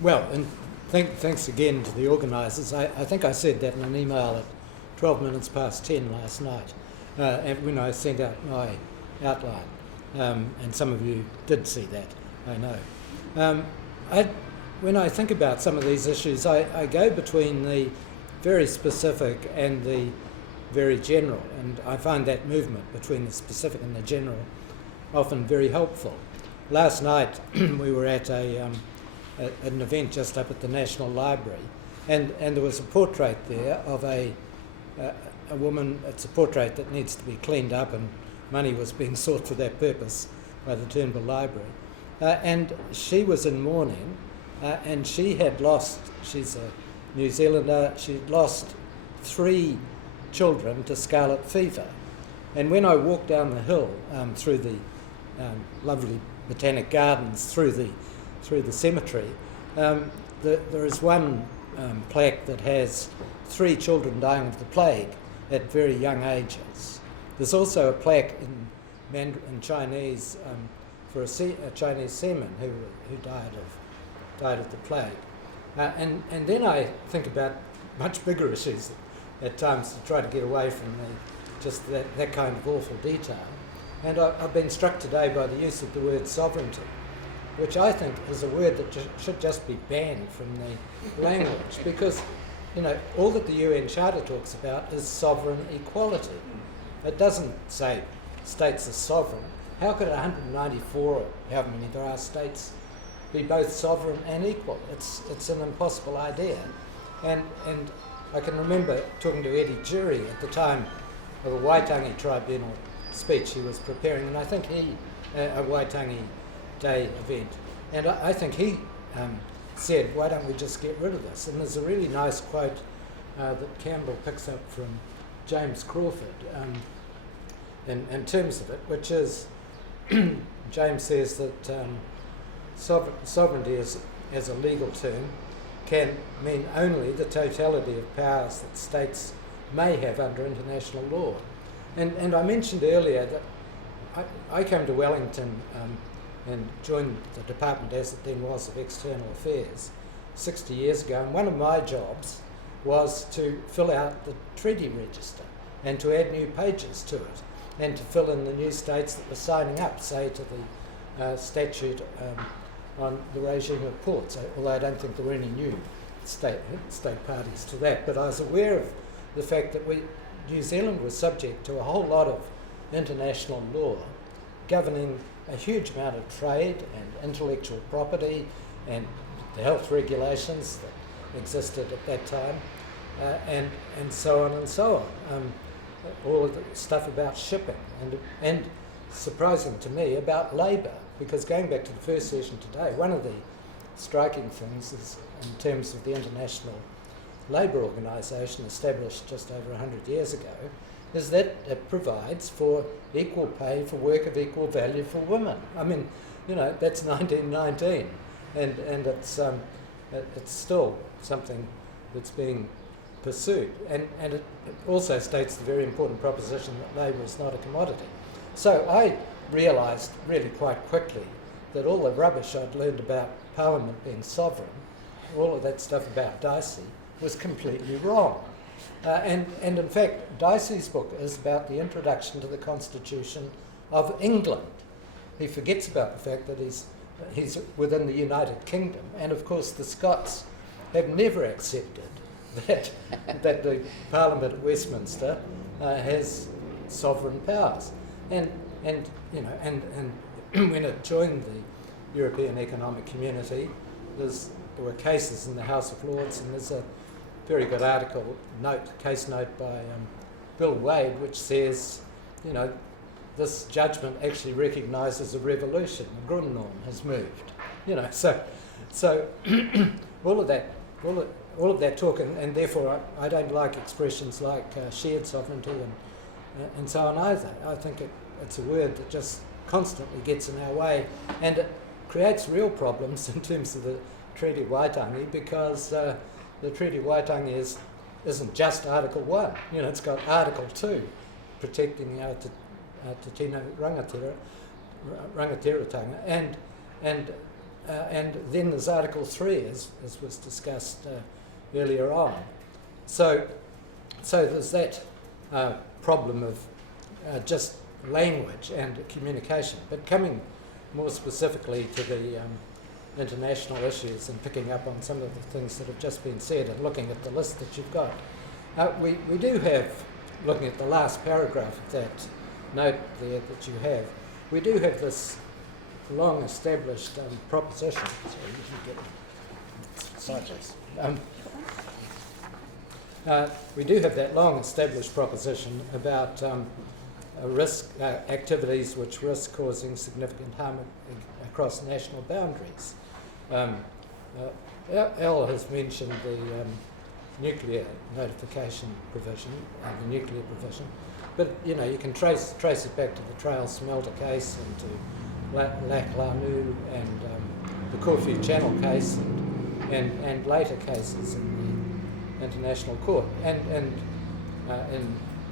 Well, and thanks again to the organisers. I think I said that in an email at 12 minutes past 10 last night, and when I sent out my outline, and some of you did see that, I know. When I think about some of these issues, I go between the very specific and the very general, and I find that movement between the specific and the general often very helpful. Last night we were at an event just up at the National Library, and there was a portrait there of a woman. It's a portrait that needs to be cleaned up, and money was being sought for that purpose by the Turnbull Library. And she was in mourning, and she had lost, she's a New Zealander, she'd lost 3 children to scarlet fever. And when I walked down the hill through the lovely botanic gardens, through the cemetery, there is one plaque that has 3 children dying of the plague at very young ages. There's also a plaque in Chinese for a Chinese seaman who died of the plague. And then I think about much bigger issues at times to try to get away from just that kind of awful detail. And I've been struck today by the use of the word sovereignty, which I think is a word that should just be banned from the language, because all that the UN Charter talks about is sovereign equality. It doesn't say states are sovereign. How could 194, or however many there are, states be both sovereign and equal? It's an impossible idea. And I can remember talking to Eddie Jury at the time of a Waitangi Tribunal speech he was preparing, and I think a Waitangi Day event, and I think he said, why don't we just get rid of this? And there's a really nice quote that Campbell picks up from James Crawford in terms of it, which is, James says that sovereignty as a legal term can mean only the totality of powers that states may have under international law. And I mentioned earlier that I came to Wellington and joined the department as it then was of External Affairs 60 years ago, and one of my jobs was to fill out the treaty register and to add new pages to it and to fill in the new states that were signing up, say, to the statute on the regime of ports, although I don't think there were any new state parties to that. But I was aware of the fact that New Zealand was subject to a whole lot of international law governing a huge amount of trade and intellectual property and the health regulations that existed at that time, and so on and so on. All of the stuff about shipping and surprising to me about labour, because going back to the first session today, one of the striking things is in terms of the International Labour Organisation, established just over 100 years ago, is that it provides for equal pay for work of equal value for women. I mean, that's 1919, and it's still something that's being pursued. And it also states the very important proposition that labour is not a commodity. So I realised really quite quickly that all the rubbish I'd learned about Parliament being sovereign, all of that stuff about Dicey, was completely wrong. And in fact, Dicey's book is about the introduction to the Constitution of England. He forgets about the fact that he's within the United Kingdom, and of course the Scots have never accepted that the Parliament at Westminster has sovereign powers. And when it joined the European Economic Community, there were cases in the House of Lords, and there's a very good case note by Bill Wade, which says, this judgment actually recognises a revolution. The Grundnorm has moved. So all of that talk, and therefore I don't like expressions like shared sovereignty and so on either. I think it's a word that just constantly gets in our way, and it creates real problems in terms of the Treaty of Waitangi, because the Treaty of Waitangi isn't just Article 1. It's got Article 2, protecting Te Tino Rangatiratanga, and and then there's Article 3, as was discussed earlier on. So there's that problem of just language and communication. But coming more specifically to the international issues and picking up on some of the things that have just been said and looking at the list that you've got, we do have, looking at the last paragraph of that note there that you have, we do have this long established proposition. Sorry, you can get we do have that long established proposition about risk activities which risk causing significant harm across national boundaries. Al has mentioned the nuclear notification provision, the nuclear provision, but you can trace it back to the Trail Smelter case and to Lac Lanu and the Corfu Channel case and later cases in the International Court. And in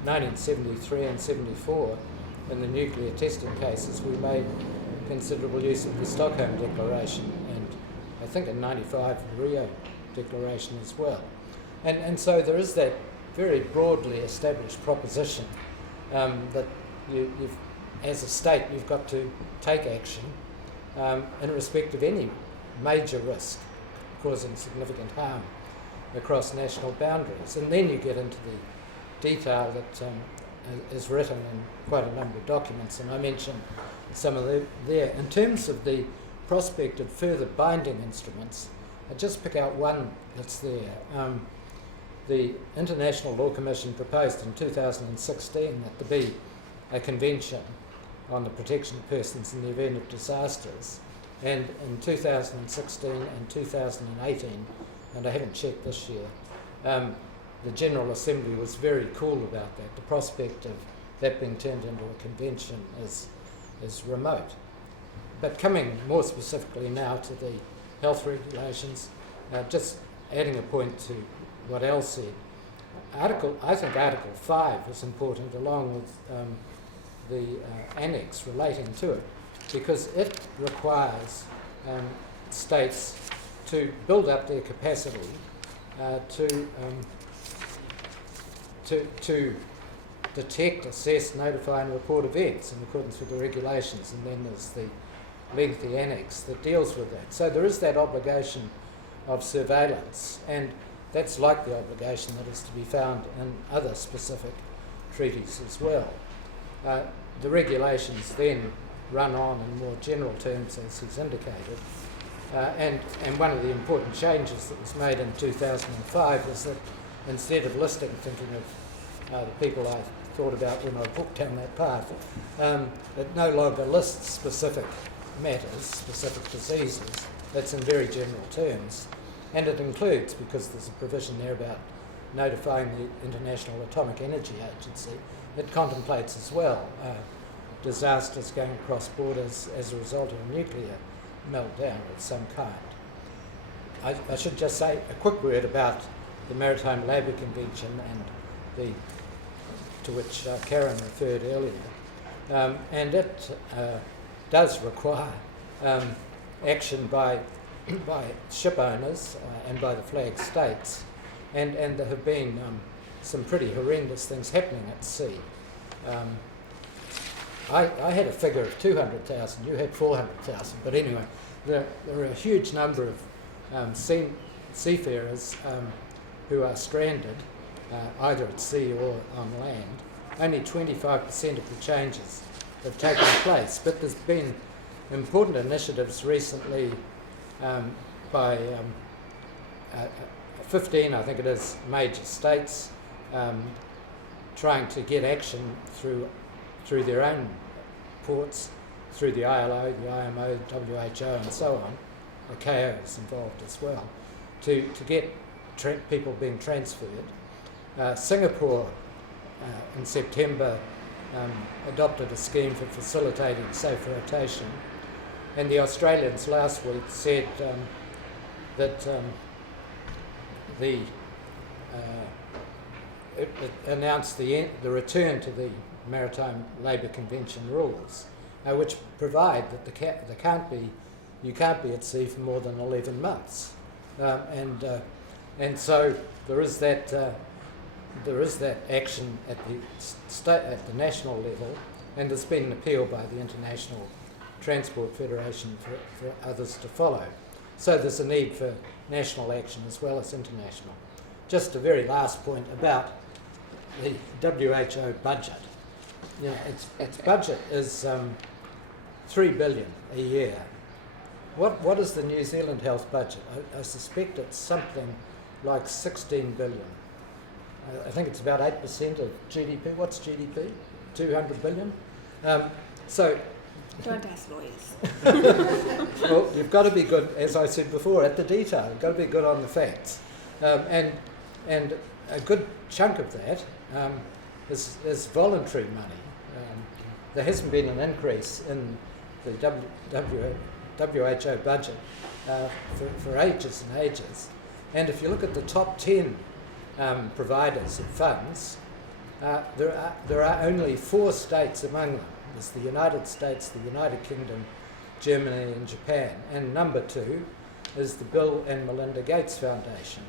1973 and 74, in the nuclear testing cases, we made considerable use of the Stockholm Declaration, and I think in 95 the Rio Declaration as well. And so there is that very broadly established proposition that you've, as a state, you've got to take action in respect of any major risk causing significant harm across national boundaries. And then you get into the detail that is written in quite a number of documents, and I mentioned some of them there. In terms of the prospect of further binding instruments, I'll just pick out one that's there. The International Law Commission proposed in 2016 that there be a convention on the protection of persons in the event of disasters, and in 2016 and 2018, and I haven't checked this year, the General Assembly was very cool about that. The prospect of that being turned into a convention is remote. But coming more specifically now to the health regulations, just adding a point to what Al said, I think Article 5 is important along with the annex relating to it, because it requires states to build up their capacity to detect, assess, notify and report events in accordance with the regulations, and then there's the lengthy annex that deals with that. So there is that obligation of surveillance, and that's like the obligation that is to be found in other specific treaties as well. The regulations then run on in more general terms, as he's indicated, and one of the important changes that was made in 2005 was that instead of listing, thinking of the people I thought about when I walked down that path, it no longer lists specific matters, specific diseases. That's in very general terms. And it includes, because there's a provision there about notifying the International Atomic Energy Agency, it contemplates as well disasters going across borders as a result of a nuclear meltdown of some kind. I should just say a quick word about the Maritime Labour Convention and to which Karen referred earlier. And it does require action by ship owners and by the flag states, and there have been some pretty horrendous things happening at sea. I had a figure of 200,000, you had 400,000, but anyway, there are a huge number of seafarers who are stranded either at sea or on land. Only 25% of the changes have taken place, but there's been important initiatives recently by 15, I think it is, major states trying to get action through their own ports, through the ILO, the IMO, WHO and so on. The KO is involved as well, to get people being transferred. Singapore in September adopted a scheme for facilitating safe rotation, and the Australians last week said that it announced the return to the Maritime Labour Convention rules, which provide that there can't be you can't be at sea for more than 11 months. And so there is that action at the national level, and there's been an appeal by the International Transport Federation for others to follow. So there's a need for national action as well as international. Just a very last point about the WHO budget. You know, its budget is $3 billion a year. What is the New Zealand health budget? I suspect it's something like 16 billion. I think it's about 8% of GDP. What's GDP? 200 billion? So don't ask lawyers. well, you've got to be good, as I said before, at the detail. You've got to be good on the facts. And a good chunk of that is voluntary money. There hasn't been an increase in the WHO budget for ages and ages. And if you look at the top 10 providers of funds, there are only 4 states among them. There's the United States, the United Kingdom, Germany and Japan. And number 2 is the Bill and Melinda Gates Foundation.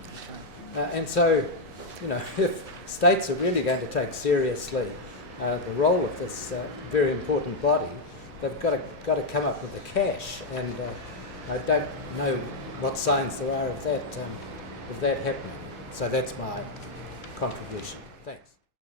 And so, you know, if states are really going to take seriously the role of this very important body, they've got to come up with the cash. And I don't know what signs there are of that happening. So that's my contribution.